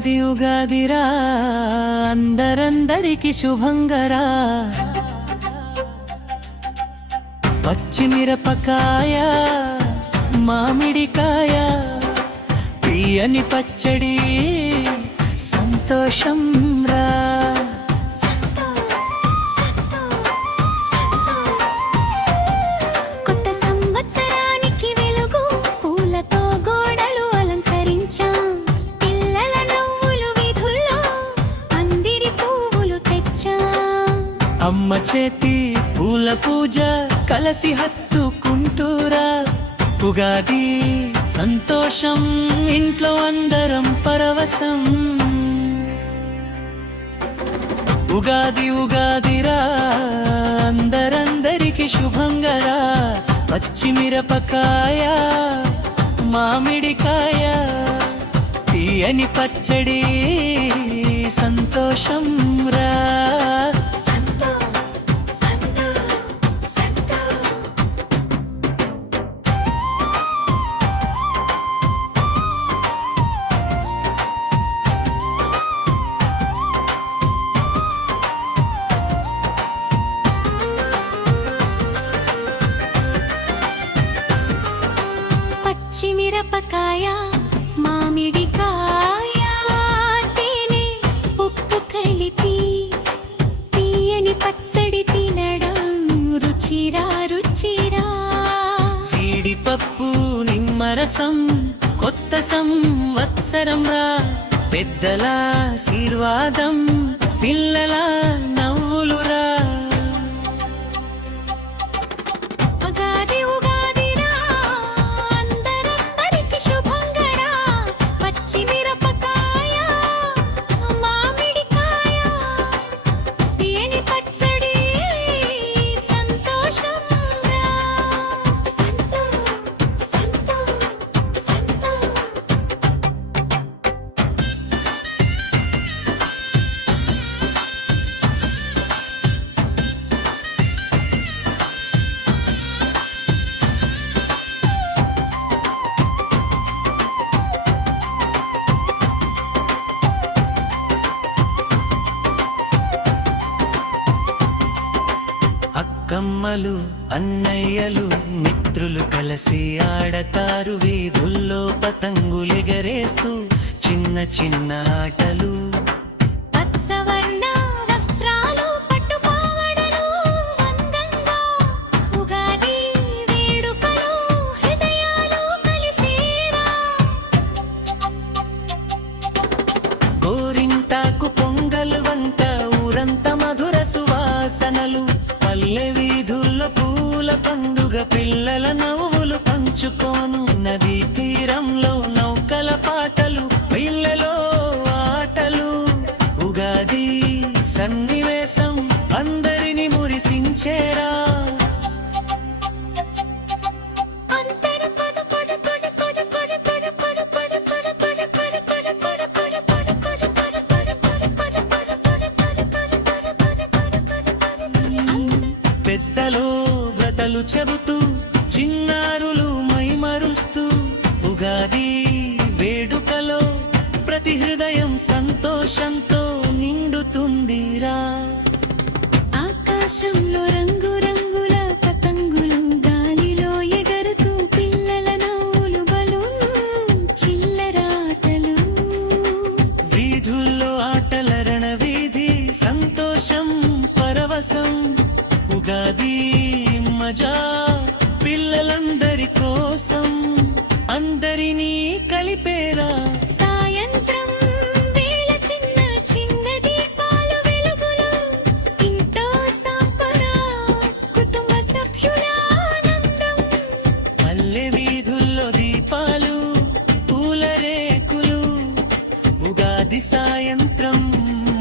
ఉగాది ఉగాదిరా అందరందరికి శుభంగరా పచ్చిమిరపకాయ మామిడికాయ తీయని పచ్చడి సంతోషం రా అమ్మ చేతి పూల పూజ కలసి హత్తుకుంటూరా ఉగాది సంతోషం ఇంట్లో అందరం పరవశం ఉగాది ఉగాదిరా అందరందరికి శుభంగరా పచ్చిమిరపకాయ మామిడికాయ తీయని పచ్చడి సంతోషం రా పచ్చిమిరపకాయ మామిడికాయ తేనె ఉప్పు కలిపి తీయని పచ్చడి తినడం రుచిరా రుచిరా జీడిపప్పు నిమ్మరసం కొత్త సంవత్సరం రా పెద్దల ఆశీర్వాదం పిల్లల నవ్వులురా అక్కమ్మలు అన్నయ్యలు మిత్రులు కలిసి ఆడతారు వీధుల్లో పతంగులెగరేస్తూ చిన్న చిన్న ఆటలు పచ్చవర్ణ వస్త్రాలు పట్టుపావడలు అందంగా ఉగాది వేడుకలు హృదయాలు కలిసేరా గోరింటాకు పొంగల్ వంట ఊరంతా మధుర సువాసనలు పల్లె వీధుల్లో పూల పండుగ పిల్లల నవ్వులు పంచుకోను నదీ తీరంలో నౌకల పాటలు పిల్లలో ఆటలు ఉగాది సన్నివేశం అందరిని మురిసించేరా పెద్దలో వ్రతలు చెబుతూ చిన్నారులు మైమరుస్తూ ఉగాది వేడుకలో ప్రతి హృదయం సంతోషంతో నిండుతుందిరా ఆకాశంలో రంగు రంగుల పతంగులు గాలిలో ఎగరుతూ పిల్లల నవ్వులు బలూన్లు చిల్లరాటలు వీధుల్లో ఆటల రణవీధి సంతోషం పరవశం ఉగాది మజా పిల్లలందరి కోసం అందరినీ కలిపేరా సాయంత్రం వేళ చిన్న చిన్న దీపాలు వెలుగులు ఇంట్లో సంపద కుటుంబ సభ్యుల ఆనందం పల్లె వీధుల్లో దీపాలు పూల రేకులు ఉగాది సాయంత్రం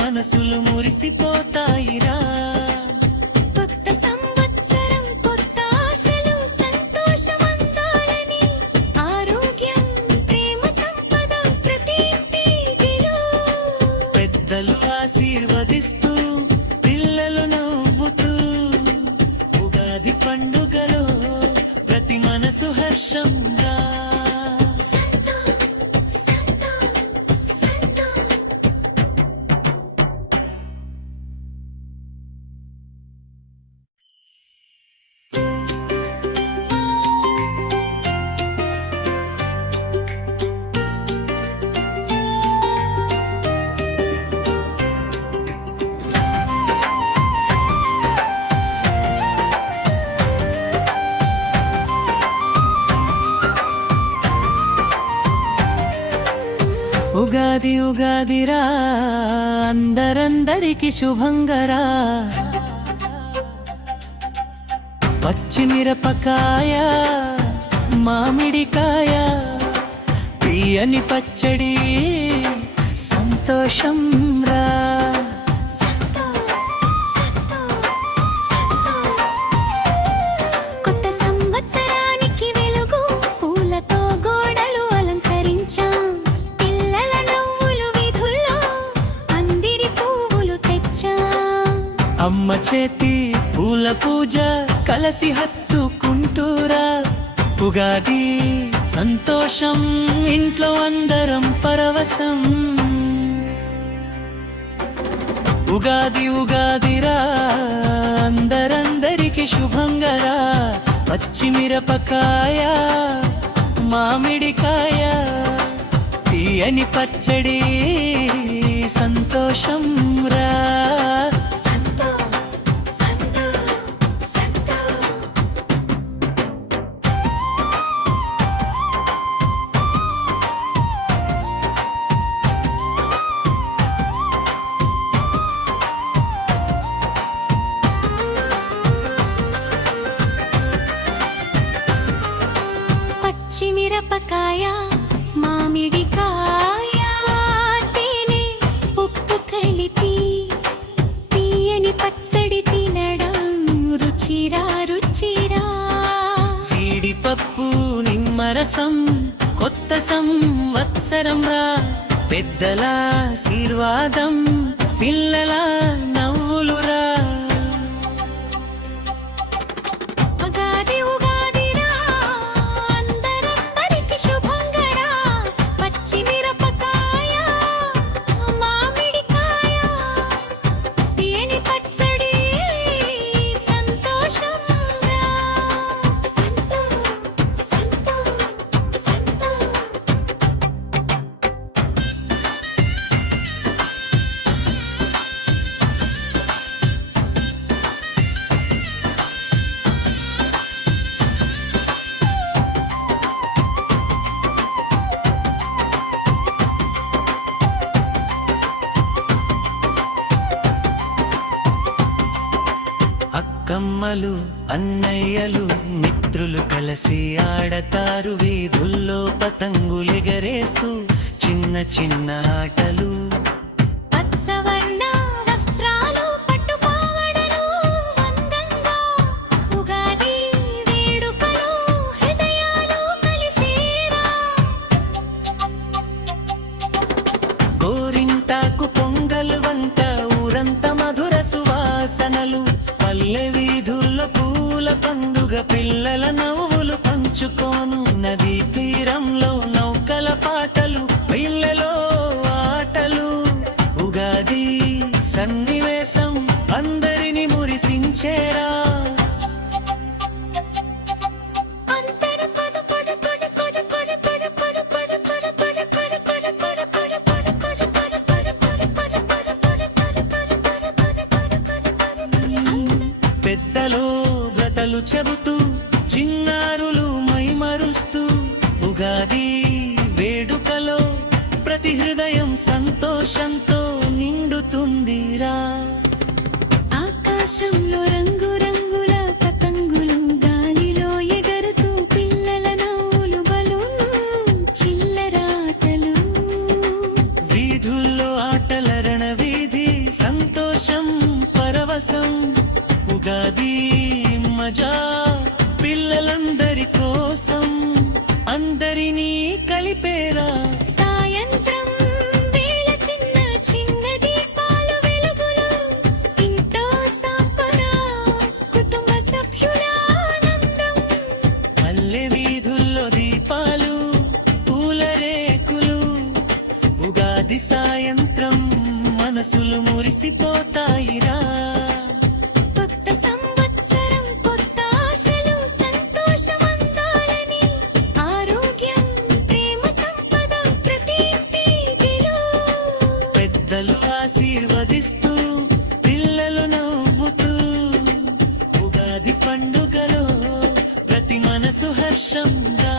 మనసులు మురిసిపోతాయిరా ఆశీర్వదిస్తూ పిల్లలు నవ్వుతూ ఉగాది పండుగలో ప్రతి మనసు హర్షంగా ఉగాది ఉగాదిరా అందరందరికి శుభంగరా పచ్చిమిరపకాయ మామిడికాయ తీయని పచ్చడి సంతోషం రా కొత్త సంవత్సరానికి వెలుగు పూలతో గోడలు అలంకరించాం పిల్లల నవ్వులు వీధుల్లో అందిరి పువ్వులు తెచ్చాం అమ్మ చేతి పూల పూజ కలసి హత్తుకుంటూరా ఉగాది సంతోషం ఇంట్లో అందరం పరవశం ఉగాది ఉగాదిరా అందరందరికి శుభంగరా పచ్చిమిరపకాయ మామిడికాయ తీయని పచ్చడి సంతోషం రా సంతో సంతో సంతో పచ్చిమిరపకాయ మామిడికాయ తేనె ఉప్పు కలిపి తీయని పచ్చడి తినడం రుచిరా రుచిరా జీడిపప్పు నిమ్మరసం కొత్త సంవత్సరం రా పెద్దల ఆశీర్వాదం పిల్లల నవ్వులురా ఉగాది ఉగాదిరా అందరందరికి శుభంగరా పచ్చిమిరపకాయ మామిడికాయ తీయని పచ్చడి సంతోషం రా సంతో సంతో సంతో అక్కమ్మలు అన్నయ్యలు మిత్రులు కలిసి ఆడతారు వీధుల్లో పతంగులెగరేస్తూ చిన్న చిన్న ఆటలు పచ్చవర్ణ వస్త్రాలు పట్టుపావడలు అందంగా ఉగాది వేడుకలు హృదయాలు కలిసేరా గోరింటాకు పొంగల్ వంట ఊరంతా మధుర సువాసనలు పల్లె వీధుల్లో పూల పండుగ పిల్లల నవ్వులు పంచుకోను నదీ తీరంలో నౌకల పాటలు పిల్లలో ఆటలు ఉగాది సన్నివేశం అందరిని మురిసించేరా అంతర పడ పడ పడ పడ పడ పడ పడ పడ పడ పడ పడ పడ పడ పడ పడ పడ పడ పెద్దలో వ్రతలు చెబుతూ చిన్నారులు మైమరుస్తూ ఉగాది వేడుకలో ప్రతి హృదయం సంతోషంతో నిండుతుందిరా ఆకాశంలో రంగు రంగుల పతంగులు గాలిలో ఎగరుతూ పిల్లల నవ్వులు బలూన్ చిల్లరాటలు వీధుల్లో ఆటల రణవీధి సంతోషం పరవశం ఉగాది మజా పిల్లలందరి కోసం అందరినీ కలిపేరా సాయంత్రం వేళ చిన్న చిన్న దీపాలు వెలుగులు ఇంట్లో సంపరా కుటుంబ సభ్యుల ఆనందం పల్లె వీధుల్లో దీపాలు పూల రేకులు ఉగాది సాయంత్రం మనసులు మురిసిపోతాయిరా కొత్త సంవత్సరం కొత్త ఆశలు సంతోషమందాలని ఆరోగ్యం ప్రేమ సంపద ప్రతి ఇంటికిలో పెద్దలు ఆశీర్వదిస్తూ పిల్లలు నవ్వుతూ ఉగాది పండుగలో ప్రతి మనసు హర్షంగా